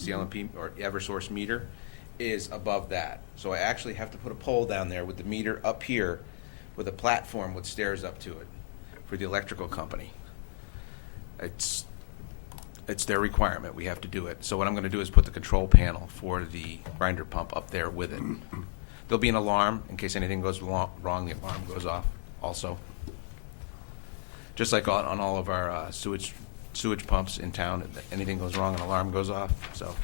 CLMP or Eversource meter, is above that. So I actually have to put a pole down there with the meter up here with a platform with stairs up to it for the electrical company. It's their requirement. We have to do it. So what I'm going to do is put the control panel for the grinder pump up there with it. There'll be an alarm in case anything goes wrong. The alarm goes off also. Just like on all of our sewage pumps in town, if anything goes wrong, an alarm goes off. So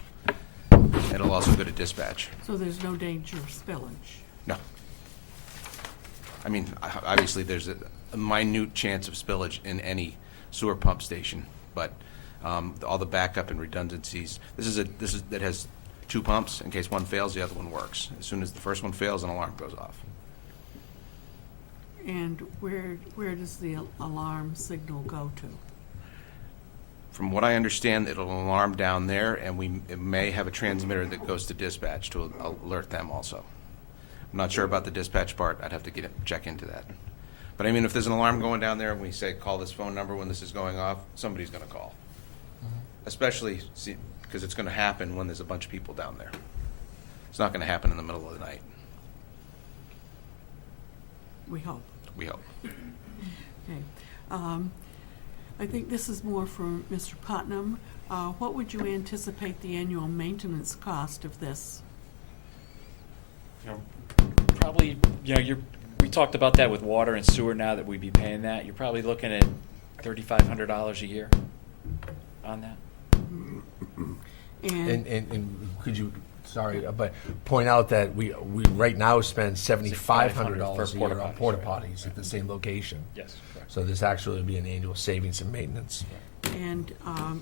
it'll also go to dispatch. So there's no danger of spillage? No. I mean, obviously there's a minute chance of spillage in any sewer pump station, but all the backup and redundancies. That has 2 pumps. In case one fails, the other one works. As soon as the first one fails, an alarm goes off. And where does the alarm signal go to? From what I understand, it'll alarm down there, and it may have a transmitter that goes to dispatch to alert them also. I'm not sure about the dispatch part. I'd have to check into that. But I mean, if there's an alarm going down there and we say, call this phone number when this is going off, somebody's going to call. Especially because it's going to happen when there's a bunch of people down there. It's not going to happen in the middle of the night. We hope. We hope. Okay. I think this is more for Mr. Putnam. What would you anticipate the annual maintenance cost of this? Probably, we talked about that with water and sewer now that we'd be paying that. You're probably looking at $3,500 a year on that. And could you, but point out that we right now spend $7,500 a year on porta potties at the same location. Yes, correct. So this actually would be an annual savings in maintenance. And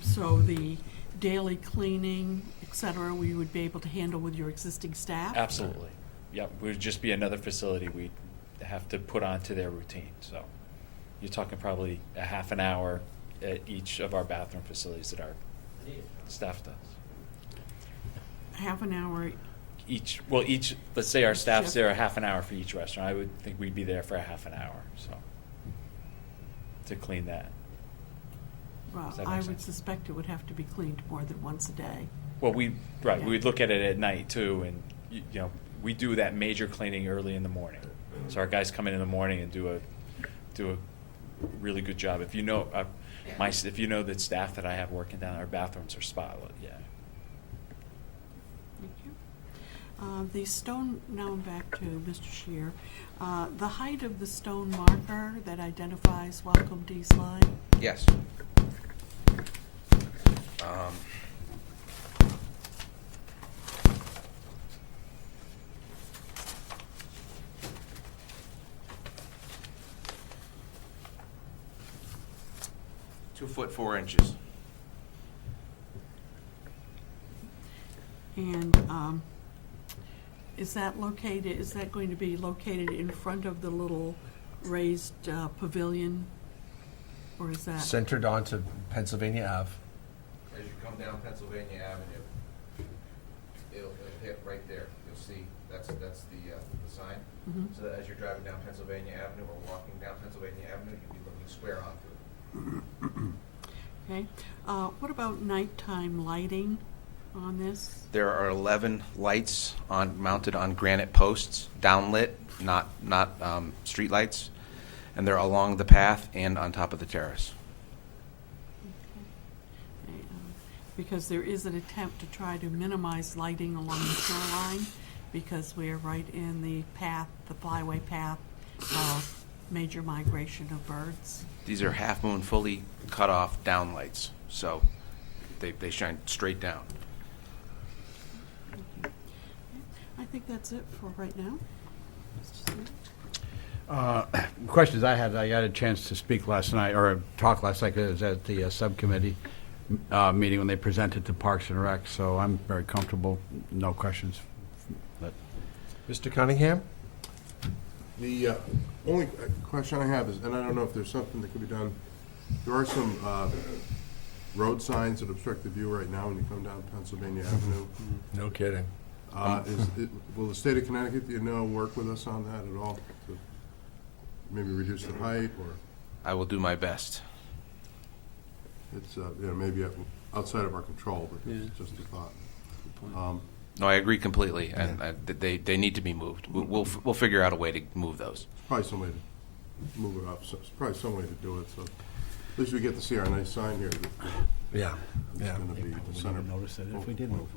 so the daily cleaning, et cetera, we would be able to handle with your existing staff? Absolutely. Yep, it would just be another facility we'd have to put onto their routine. So you're talking probably a half an hour at each of our bathroom facilities that our staff does. Half an hour? Let's say our staff's shift. there a half an hour for each restaurant. I would think we'd be there for a half an hour, so, to clean that. Well, Does that I make would sense? suspect it would have to be cleaned more than once a day. Well, we Yeah. would look at it at night too, and we do that major cleaning early in the morning. So our guys come in the morning and do a really good job. If you know the staff that I have working down, our bathrooms are spotless. Yeah. Thank you. The stone, now I'm back to Mr. Shear. The height of the stone marker that identifies Welcome D's Lyme? Yes. 2 foot 4 inches. And is that going to be located in front of the little raised pavilion? Or is that? Centered onto Pennsylvania Ave. As you come down Pennsylvania Avenue, it'll hit right there. You'll see that's the sign. Mhm. So that as you're driving down Pennsylvania Avenue or walking down Pennsylvania Avenue, you'll be looking square onto it. Okay. What about nighttime lighting on this? There are 11 lights mounted on granite posts, downlit, not street lights, and they're along the path and on top of the terrace. Okay, because there is an attempt to try to minimize lighting along the shoreline because we're right in the flyway path of major migration of birds. These are half moon, fully cut off down lights, so they shine straight down. I think that's it for right now. Questions I had, I got a chance to speak last night, or talk last night, 'cause I was at the subcommittee meeting when they presented to Parks and Rec, so I'm very comfortable, no questions. Mr. Cunningham? The only question I have is, and I don't know if there's something that could be done, there are some road signs that obstruct the view right now when you come down Pennsylvania Avenue. No kidding. Will the state of Connecticut, work with us on that at all? To maybe reduce the height, or I will do my best. it's, maybe outside of our control, but it's just a thought. No, I agree completely, and they need to be moved. We'll figure out a way to move those. Probably some way to move it up, so it's probably some way to do it, so at least we get to see our nice sign here that Yeah, it's yeah. gonna be the center. Notice it if we did move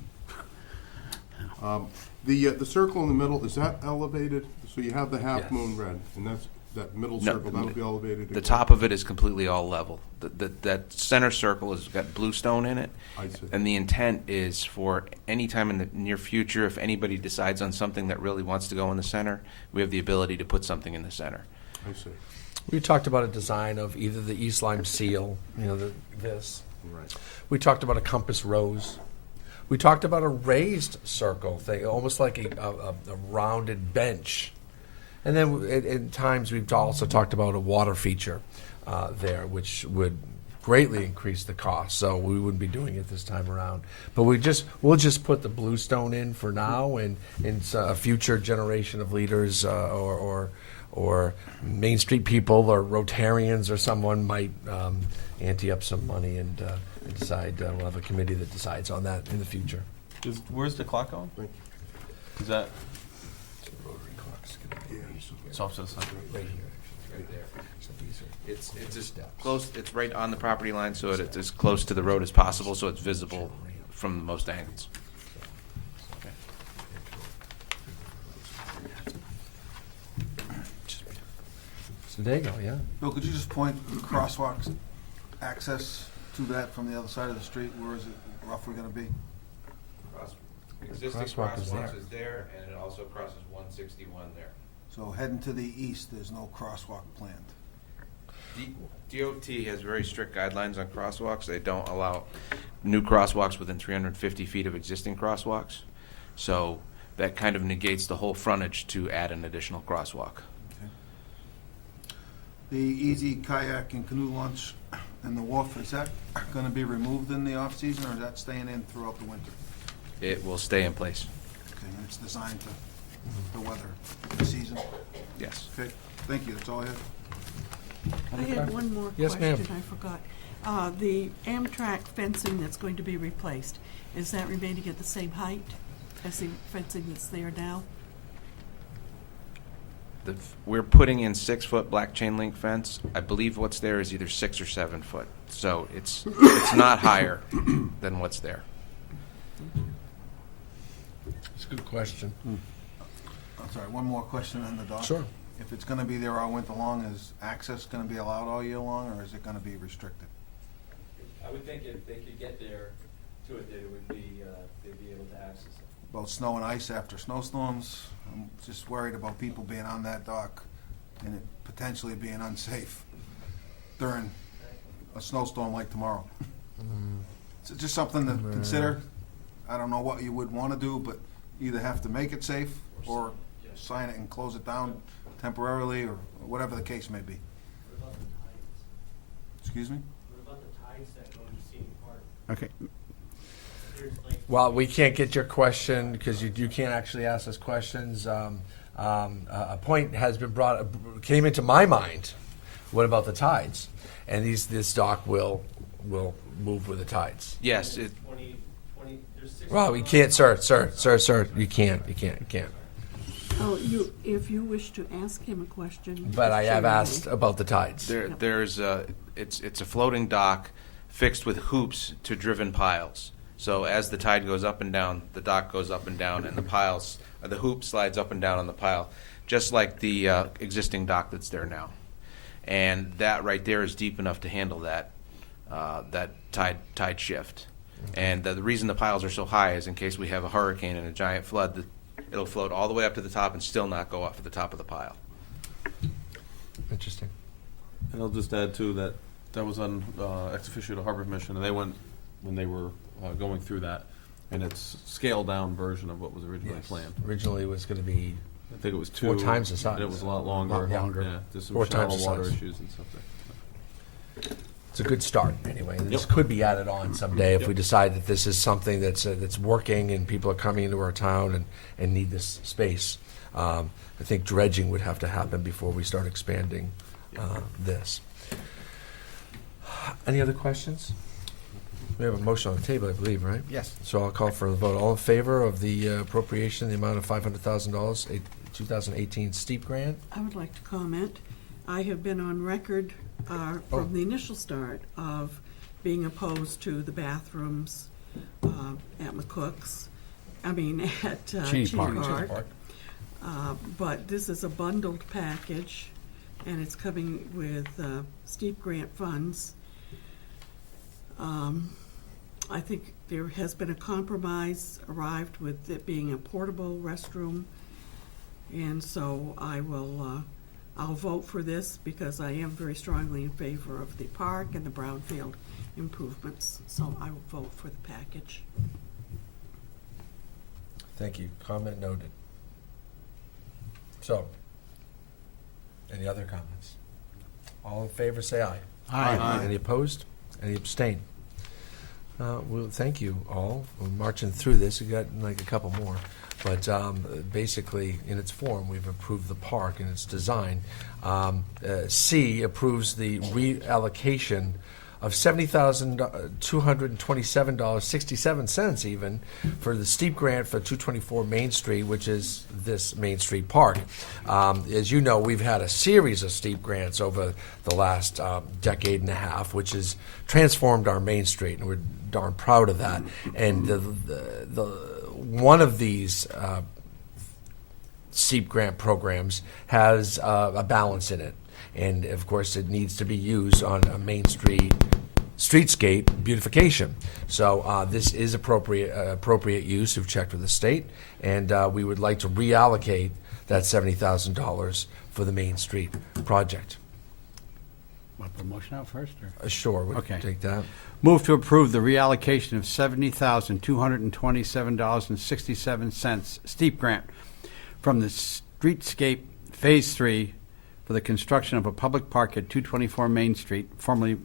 them. The circle in the middle, is that elevated? So you have the half Yes. moon red, and that's, that middle No, circle, that'll be elevated? The again? top of it is completely all level. That center circle has got bluestone in it. I see. And the intent is for any time in the near future, if anybody decides on something that really wants to go in the center, we have the ability to put something in the center. I see, We talked about a design of either the East Lyme seal, this. right. We talked about a compass rose. We talked about a raised circle thing, almost like a rounded bench. And then at times we've also talked about a water feature there, which would greatly increase the cost. So we wouldn't be doing it this time around. But we'll just put the bluestone in for now, and a future generation of leaders or Main Street people or Rotarians or someone might ante up some money and decide. We'll have a committee that decides on that in the future. Where's the clock going? Thank Is that, Rotary clock's gonna be it's off to the side? right here, right there. So these are It's as steps. close. It's right on the property line, so it's as close to the road as possible, so it's visible from the most angles. So there you go. Yeah. Bill, could you just point the crosswalks access to that from the other side of the street? Where is it roughly gonna be? Existing Crosswalk is there. is there, and it also crosses 161 there. So heading to the east, there's no crosswalk planned. DOT has very strict guidelines on crosswalks. They don't allow new crosswalks within 350 feet of existing crosswalks. So that kind of negates the whole frontage to add an additional crosswalk. The easy kayak and canoe launch and the wharf, is that gonna be removed in the off-season, or is that staying in throughout the winter? It will stay in place. Okay, and it's designed to the weather, the season? Yes. Okay, thank you, that's all I have. I had one more Yes, question, ma'am. I forgot. The Amtrak fencing that's going to be replaced, is that remaining at the same height as the fencing that's there now? We're putting in 6-foot black chain link fence. I believe what's there is either 6 or 7 foot. So it's not higher than what's there. It's a good question. I'm sorry, one more question on the dock. Sure. If it's gonna be there all winter long, is access gonna be allowed all year long, or is it gonna be restricted? I would think if they could get there to it, that it would be, they'd be able to access it. About snow and ice after snowstorms, I'm just worried about people being on that dock and it potentially being unsafe during a snowstorm like tomorrow. It's just something to consider. I don't know what you would wanna do, but either have to make it safe or sign it and close it down temporarily, or whatever the case may be. What about the tides? Excuse me? What about the tides that go to Scenic Park? Okay, There's like, Well, we can't get your question because you can't actually ask us questions. A point has been came into my mind. What about the tides? And this dock will move with the tides. Yes, 20, there's 6. Well, we can't, sir. You can't. Oh, if you wish to ask him a question. But I sure have you may. asked about the tides. there's it's a floating dock fixed with hoops to driven piles. So as the tide goes up and down, the dock goes up and down, and the hoop slides up and down on the pile, just like the existing dock that's there now. And that right there is deep enough to handle that tide shift. And the reason the piles are so high is in case we have a hurricane and a giant flood, it'll float all the way up to the top and still not go off at the top of the pile. Interesting. And I'll just add too that was on ex officio to Harbor Commission, and they went when they were going through that, and it's scaled down version of what was originally planned. Originally, it was going to be I think it was 2 4 times the size. and it was a lot longer. A lot longer. Yeah, there's some 4 times shallow the water size. issues and stuff there. It's a good start, anyway. This Yep. could be added on someday if we Yep. decide that this is something that's working and people are coming into our town and need this space. I think dredging would have to happen before we start expanding this. Any other questions? We have a motion on the table, I believe, right? Yes. So I'll call for the vote. All in favor of the appropriation, the amount of $500,000, 2018 steep grant? I would like to comment. I have been on record from the initial start of being opposed to the bathrooms at McCook's, at Cheney Park. Park. But this is a bundled package, and it's coming with steep grant funds. I think there has been a compromise arrived with it being a portable restroom, and so I'll vote for this because I am very strongly in favor of the park and the brownfield improvements, so I will vote for the package. Thank you. Comment noted. So, any other comments? All in favor, say aye. Aye. Any opposed? Any abstain? Well, thank you all. We're marching through this. We've got like a couple more. But basically, in its form, we've approved the park and its design. C approves the reallocation of $70,227.67 even for the steep grant for 224 Main Street, which is this Main Street Park. As you know, we've had a series of steep grants over the last decade and a half, which has transformed our Main Street, and we're darn proud of that. And the one of these steep grant programs has a balance in it. And of course, it needs to be used on a Main Street streetscape beautification. So this is appropriate use. We've checked with the state, and we would like to reallocate that $70,000 for the Main Street project. Want to put a motion out first? Or? Sure, we Okay. can take that. Move to approve the reallocation of $70,227.67 steep grant from the Streetscape Phase 3 for the construction of a public park at 224 Main Street, formerly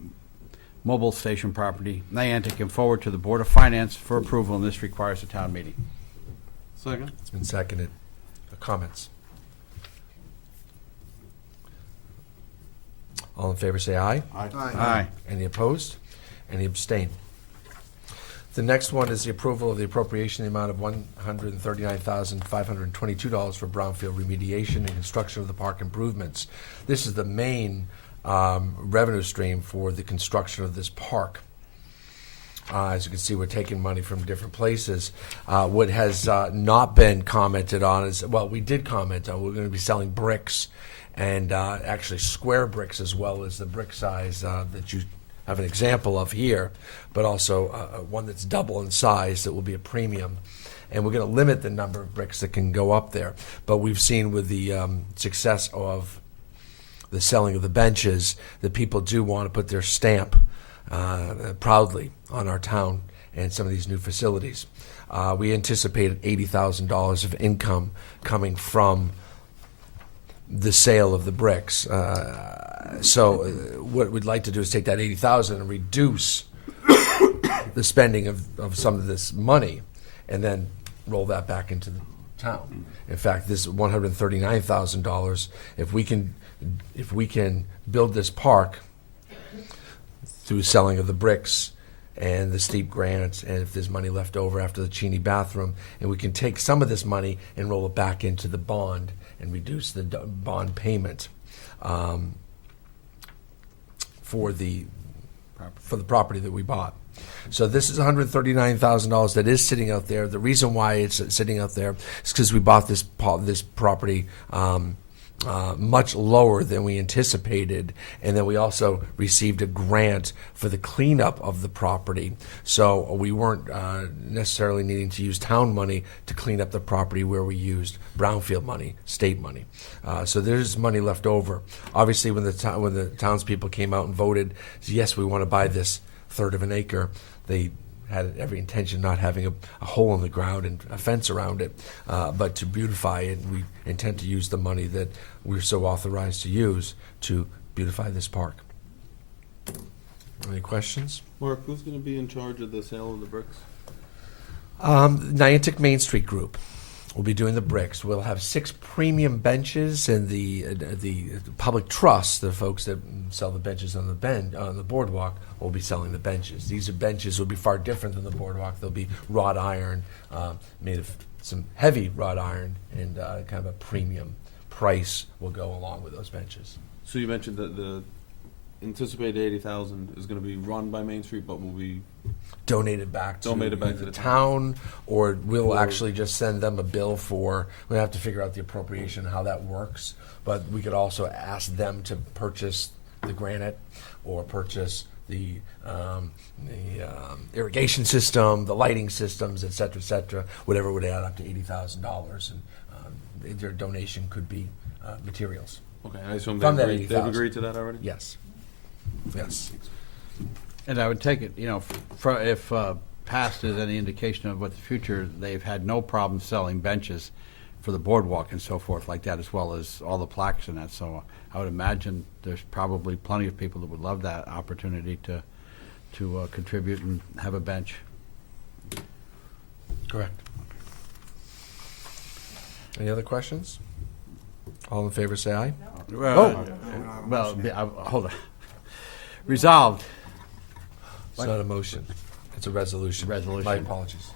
Mobile Station property, Niantic, and forward to the Board of Finance for approval, and this requires a town meeting. Second? It's been seconded. Comments? All in favor, say aye. Aye. Any opposed? Any abstain? The next one is the approval of the appropriation in the amount of $139,522 for brownfield remediation and construction of the park improvements. This is the main revenue stream for the construction of this park. As you can see, we're taking money from different places. What has not been commented on is, well, we did comment on, we're going to be selling bricks, and actually square bricks as well as the brick size that you have an example of here, but also one that's double in size that will be a premium. And we're going to limit the number of bricks that can go up there. But we've seen with the success of the selling of the benches that people do want to put their stamp proudly on our town and some of these new facilities. We anticipated $80,000 of income coming from the sale of the bricks. So what we'd like to do is take that $80,000 and reduce the spending of some of this money, and then roll that back into the town. In fact, this $139,000, if we can build this park through selling of the bricks and the steep grants, and if there's money left over after the Cheney bathroom, and we can take some of this money and roll it back into the bond and reduce the bond payment for the property that we bought. So this is $139,000 that is sitting out there. The reason why it's sitting out there is because we bought this property much lower than we anticipated, and then we also received a grant for the cleanup of the property. So we weren't necessarily needing to use town money to clean up the property where we used brownfield money, state money. So there's money left over. Obviously, when the townspeople came out and voted, yes, we want to buy this third of an acre, they had every intention of not having a hole in the ground and a fence around it, but to beautify it. We intend to use the money that we're so authorized to use to beautify this park. Any questions? Mark, who's going to be in charge of the sale of the bricks? Niantic Main Street Group. We'll be doing the bricks. We'll have 6 premium benches, and the public trust, the folks that sell the benches on the boardwalk, will be selling the benches. These benches will be far different than the boardwalk. They'll be wrought iron, made of some heavy wrought iron, and kind of a premium price will go along with those benches. So you mentioned that the anticipated 80,000 is going to be run by Main Street, but will be Donated back to the town, or we'll actually just send them a bill for, we have to figure out the appropriation, how that works. But we could also ask them to purchase the granite or purchase the irrigation system, the lighting systems, et cetera, whatever would add up to $80,000. And their donation could be materials. Okay, I assume From that they've 80,000. agreed to that already? Yes. And I would take it, if past is any indication of what the future, they've had no problem selling benches for the boardwalk and so forth like that, as well as all the plaques and that. So I would imagine there's probably plenty of people that would love that opportunity to contribute and have a bench. Correct. Any other questions? All in favor, say aye. Hold on. Resolved. It's not a motion. It's a resolution. Resolution. My apologies.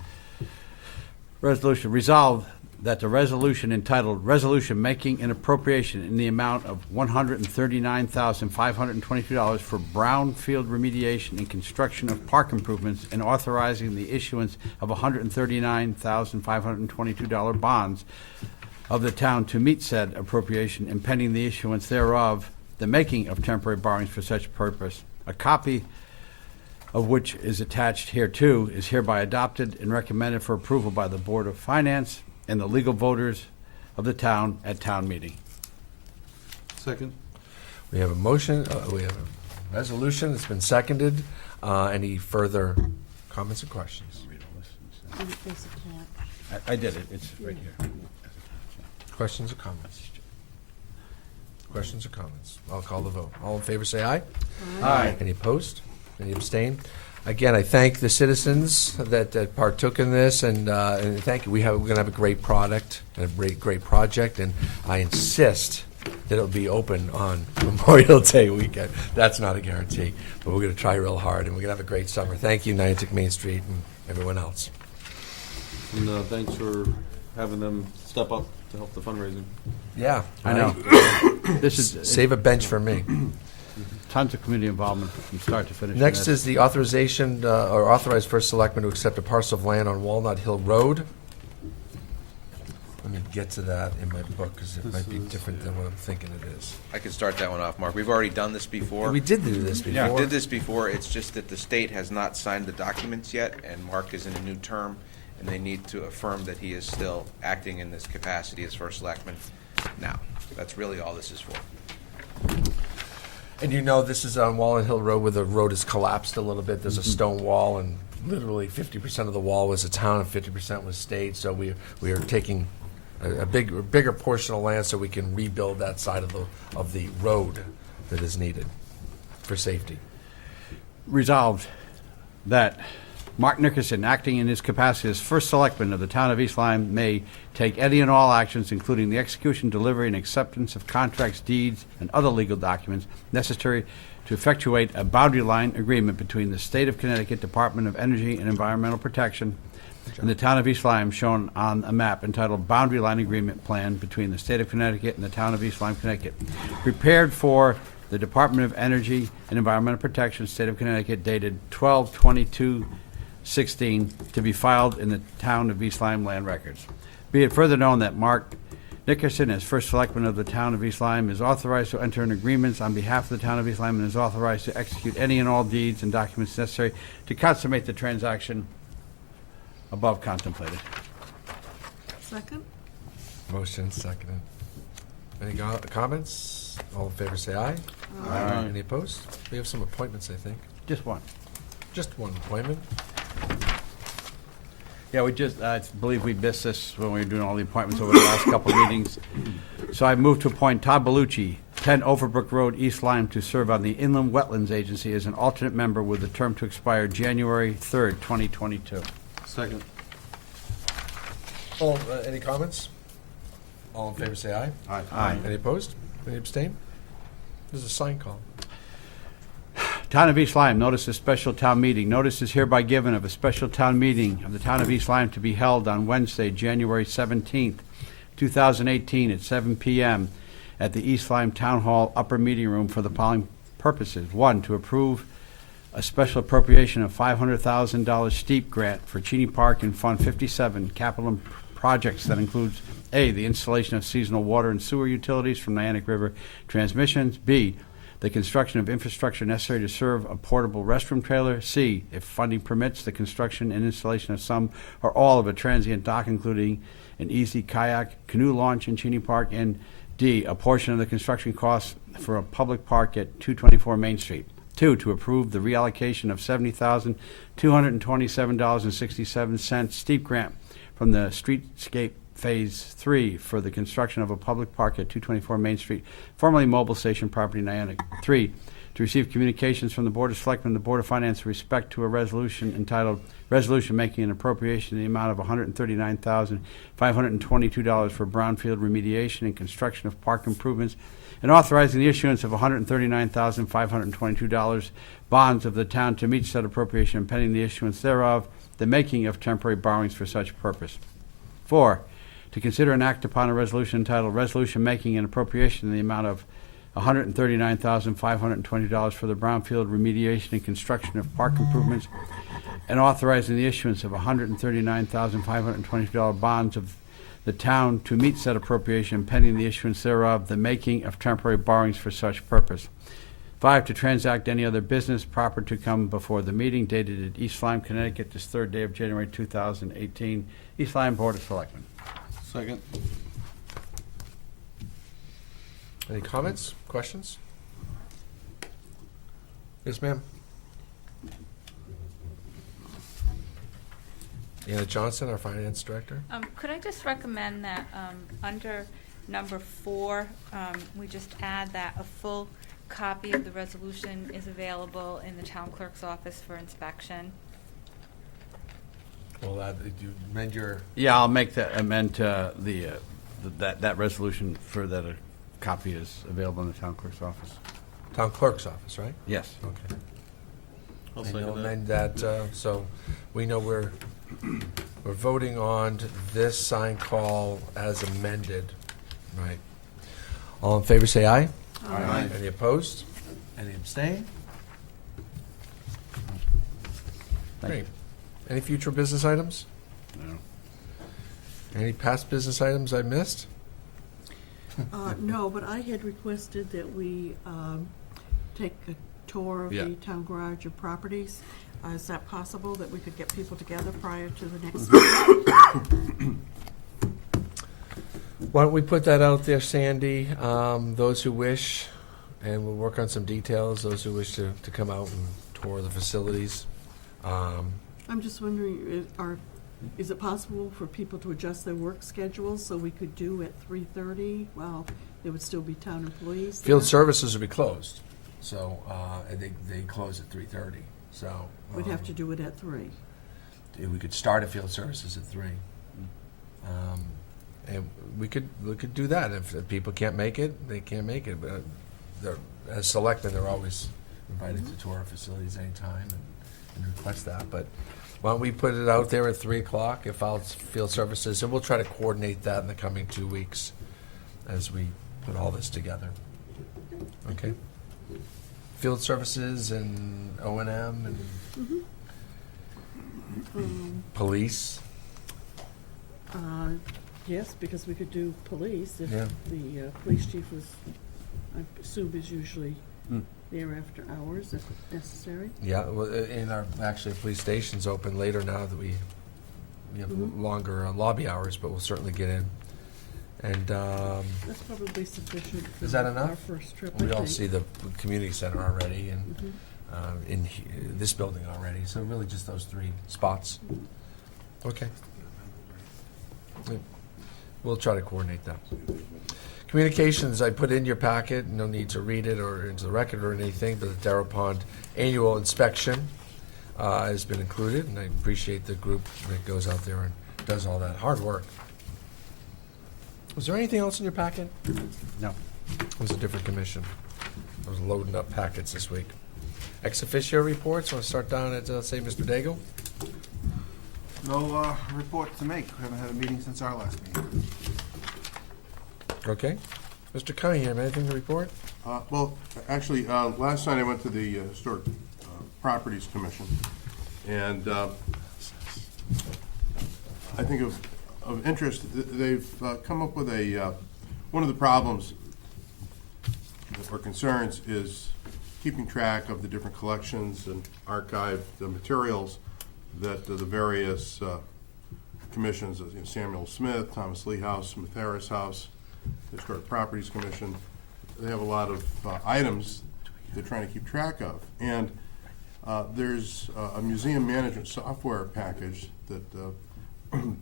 Resolution resolved that the resolution entitled Resolution Making an Appropriation in the amount of $139,522 for brownfield remediation and construction of park improvements and authorizing the issuance of $139,522 bonds of the town to meet said appropriation and pending the issuance thereof, the making of temporary borrowings for such purpose. A copy of which is attached hereto, is hereby adopted and recommended for approval by the Board of Finance and the legal voters of the town at town meeting. Second. We have a motion, we have a resolution, it's been seconded. Any further comments or questions? I did it, it's right here. Questions or comments? Questions or comments? I'll call the vote. All in favor, say aye. Aye. Any opposed? Any abstain? Again, I thank the citizens that partook in this, and thank you. We're going to have a great product and a great project, and I insist that it'll be open on Memorial Day weekend. That's not a guarantee, but we're going to try real hard, and we're going to have a great summer. Thank you, Niantic Main Street, and everyone else. And thanks for having them step up to help the fundraising. Yeah, I know. This is Save a bench for me. tons of community involvement from start to finish. Next is the authorization, or authorized first selectman to accept a parcel of land on Walnut Hill Road. Let me get to that in my book, because it might be different than what I'm thinking it is. I can start that one off, Mark. We've already done this before. We did do this before. We did this before. It's just that the state has not signed the documents yet, and Mark is in a new term, and they need to affirm that he is still acting in this capacity as first selectman now. That's really all this is for. And you know, this is on Walnut Hill Road where the road has collapsed a little bit. There's a stone wall, and literally 50% of the wall was the town and 50% was state. So we are taking a bigger portion of land so we can rebuild that side of the road that is needed for safety. Resolved that Mark Nickerson, acting in his capacity as first selectman of the town of East Lyme, may take any and all actions, including the execution, delivery, and acceptance of contracts, deeds, and other legal documents necessary to effectuate a boundary line agreement between the State of Connecticut Department of Energy and Environmental Protection and the town of East Lyme, shown on a map entitled Boundary Line Agreement Plan between the State of Connecticut and the town of East Lyme, Connecticut, prepared for the Department of Energy and Environmental Protection, State of Connecticut, dated 12/22/16, to be filed in the town of East Lyme Land Records. Be it further known that Mark Nickerson, as first selectman of the town of East Lyme, is authorized to enter in agreements on behalf of the town of East Lyme and is authorized to execute any and all deeds and documents necessary to consummate the transaction above contemplated. Second? Motion seconded. Any comments? All in favor, say aye. Aye. Any opposed? We have some appointments, I think. Just one. Just one appointment. Yeah, I believe we missed this when we were doing all the appointments over the last couple of meetings. So I moved to appoint Todd Bellucci, 10 Overbrook Road, East Lyme, to serve on the Inland Wetlands Agency as an alternate member with a term to expire January 3rd, 2022. Second. Any comments? All in favor, say aye. Aye. Any opposed? Any abstain? There's a sign call. Town of East Lyme, notice of special town meeting. Notice is hereby given of a special town meeting of the Town of East Lyme to be held on Wednesday, January 17th, 2018, at 7 p.m. at the East Lyme Town Hall Upper Meeting Room for the following purposes. 1, to approve a special appropriation of $500,000 steep grant for Cheney Park in Fund 57 capital projects that includes A, the installation of seasonal water and sewer utilities from Niantic River Transmissions. B, the construction of infrastructure necessary to serve a portable restroom trailer. C, if funding permits, the construction and installation of some or all of a transient dock, including an easy kayak canoe launch in Cheney Park. And D, a portion of the construction costs for a public park at 224 Main Street. 2, to approve the reallocation of $70,227.67 steep grant from the Streetscape Phase 3 for the construction of a public park at 224 Main Street, formerly Mobile Station property, Niantic. 3, to receive communications from the Board of Selectmen and the Board of Finance with respect to a resolution entitled Resolution Making an Appropriation in the amount of $139,522 for brownfield remediation and construction of park improvements, and authorizing the issuance of $139,522 bonds of the town to meet said appropriation pending the issuance thereof, the making of temporary borrowings for such purpose. 4, to consider and act upon a resolution entitled Resolution Making an Appropriation in the amount of $139,520 for the brownfield remediation and construction of park improvements, and authorizing the issuance of $139,520 bonds of the town to meet said appropriation pending the issuance thereof, the making of temporary borrowings for such purpose. 5, to transact any other business proper to come before the meeting dated at East Lyme, Connecticut, this 3rd day of January 2018. East Lyme Board of Selectmen. Second. Any comments, questions? Yes, ma'am. Anna Johnson, our finance director. Could I just recommend that under number 4, we just add that a full copy of the resolution is available in the town clerk's office for inspection? Well, did you amend your, Yeah, I'll make that amend to that resolution for that a copy is available in the town clerk's office. town clerk's office, right? Yes. Okay. I'll And you'll second that. amend that, so we know we're voting on this sign call as amended, right? All in favor, say aye. Aye. Any opposed? Any abstain? Thank Great. Any future business items? No. Any past business items I missed? No, but I had requested that we take a tour of Yeah. the town garage of properties. Is that possible, that we could get people together prior to the next meeting? Why don't we put that out there, Sandy? Those who wish, and we'll work on some details, those who wish to come out and tour the facilities. I'm just wondering, is it possible for people to adjust their work schedules so we could do at 3:30 while there would still be town employees there? Field services will be closed, so they close at 3:30. So We'd have to do it at 3. we could start at field services at 3, and we could do that. If people can't make it, they can't make it. But as selectmen, they're always invited to tour our facilities anytime and request that. But why don't we put it out there at 3 o'clock if field services, and we'll try to coordinate that in the coming 2 weeks as we put all this together. Okay. Field services and O&M and police. Yes, because we could do police if Yeah. the police chief was, I assume is usually there after hours if necessary. Yeah, well, actually, police station's open later now that we have longer lobby hours, but we'll certainly get in. And That's probably sufficient for Is that enough? our first trip, I we all think. see the community center already and this building already, so really just those 3 spots. Okay. We'll try to coordinate that. Communications, I put in your packet, no need to read it or into the record or anything, but the Darrow Pond annual inspection has been included, and I appreciate the group that goes out there and does all that hard work Was there anything else in your packet? No. It was a different commission. I was loading up packets this week. Ex officio reports, want to start down at, say, Mr. Daigle? No report to make. We haven't had a meeting since our last meeting. Okay. Mr. Cunningham, anything to report? Well, actually, last night I went to the Historic Properties Commission, and I think of interest, they've come up with one of the problems or concerns is keeping track of the different collections and archived materials that the various commissions, Samuel Smith, Thomas Lee House, Smith Harris House, Historic Properties Commission, they have a lot of items they're trying to keep track of. And there's a museum management software package that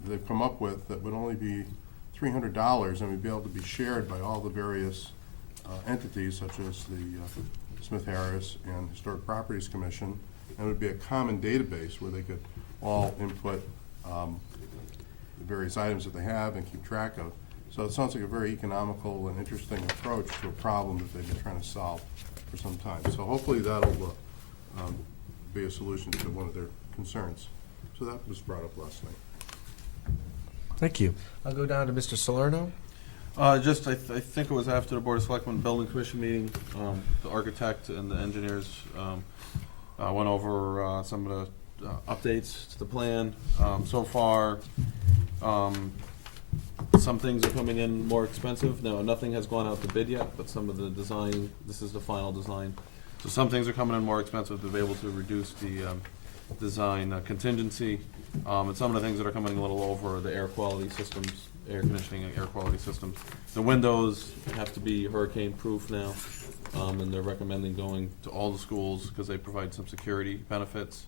they've come up with that would only be $300 and would be able to be shared by all the various entities such as the Smith Harris and Historic Properties Commission. And it would be a common database where they could all input the various items that they have and keep track of. So it sounds like a very economical and interesting approach to a problem that they've been trying to solve for some time. So hopefully that'll be a solution to one of their concerns. So that was brought up last night. Thank you. I'll go down to Mr. Salerno. I think it was after the Board of Selectmen Building Commission meeting, the architect and the engineers went over some of the updates to the plan. So far, some things are coming in more expensive. Now, nothing has gone out to bid yet, but some of the design, this is the final design. So some things are coming in more expensive to be able to reduce the design contingency. And some of the things that are coming a little over are the air quality systems, air conditioning and air quality systems. The windows have to be hurricane-proof now, and they're recommending going to all the schools because they provide some security benefits.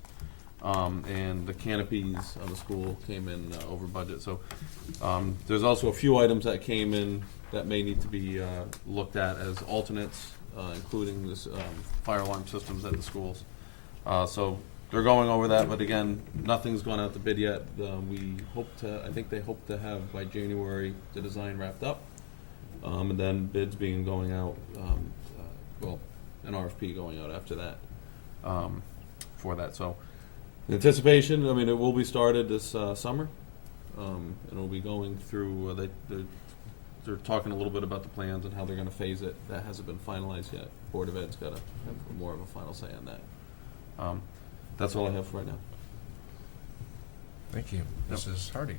And the canopies on the school came in over budget. So there's also a few items that came in that may need to be looked at as alternates, including this fire alarm systems at the schools. So they're going over that, but again, nothing's gone out to bid yet. I think they hope to have by January the design wrapped up, and then bids going out, an RFP going out after that for that. So the anticipation, I mean, it will be started this summer, and it'll be going through, they're talking a little bit about the plans and how they're gonna phase it. That hasn't been finalized yet. Board of Ed's gotta have more of a final say on that. That's all I have for right now. Thank you. Mrs. Hardy.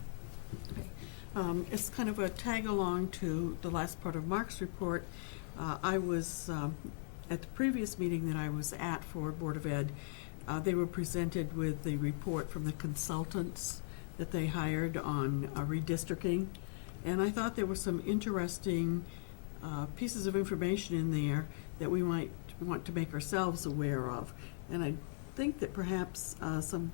It's kind of a tag-along to the last part of Mark's report. I was, at the previous meeting that I was at for Board of Ed, they were presented with the report from the consultants that they hired on redistricting. And I thought there were some interesting pieces of information in there that we might want to make ourselves aware of. And I think that perhaps in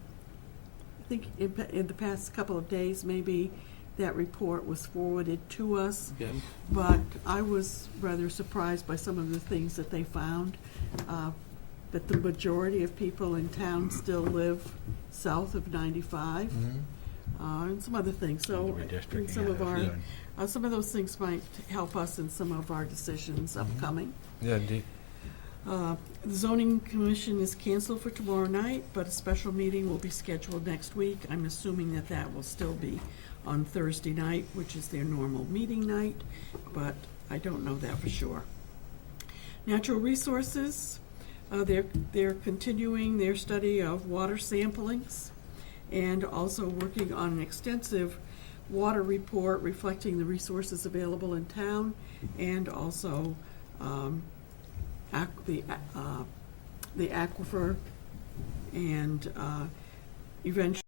the past couple of days, maybe that report was forwarded to us. Again? But I was rather surprised by some of the things that they found, that the majority of people in town still live south of 95, and some other things. So I think some of those things might help us in some of our decisions upcoming. Yeah, indeed. The zoning commission is canceled for tomorrow night, but a special meeting will be scheduled next week. I'm assuming that that will still be on Thursday night, which is their normal meeting night, but I don't know that for sure. Natural resources, they're continuing their study of water samplings and also working on an extensive water report reflecting the resources available in town and also the aquifer and eventually